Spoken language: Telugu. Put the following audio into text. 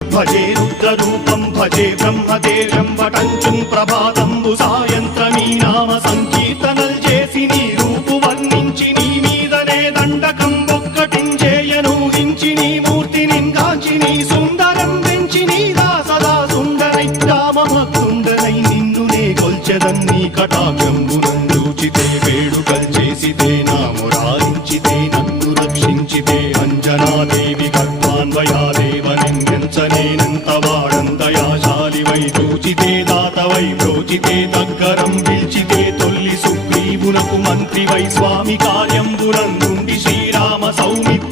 భజే రుద్రరూపం భజే బ్రహ్మదేవం వటంచుం ప్రభాతంబు సాయంత్రమీ నామ సంకీర్తనల్ చేసి నీ రూపు వర్ణించి నీ మీదనే దండకం ఒక్కటించేయనూహించి నీ మూర్తిని గాంచి నీ సుందరం పెంచి నీ దాసదా సుందరై రామభక్తుండనై నిన్నునే కొల్చెదన్నీ కటాక్షంబునందూచితే వేడుకల్ చేసితే నా మురారించితే నన్ను రక్షించితే అంజనాదేవి గర్భాన్వయాదేవనెంచనేనంత వాడంతయాశాలివై చూచితే దాతవై ప్రోచితే దగ్గరం పిల్చితే తొల్లి సుగ్రీవునకు మంత్రివై స్వామి కార్యంబునందుండి శ్రీరామ సౌమిత్ర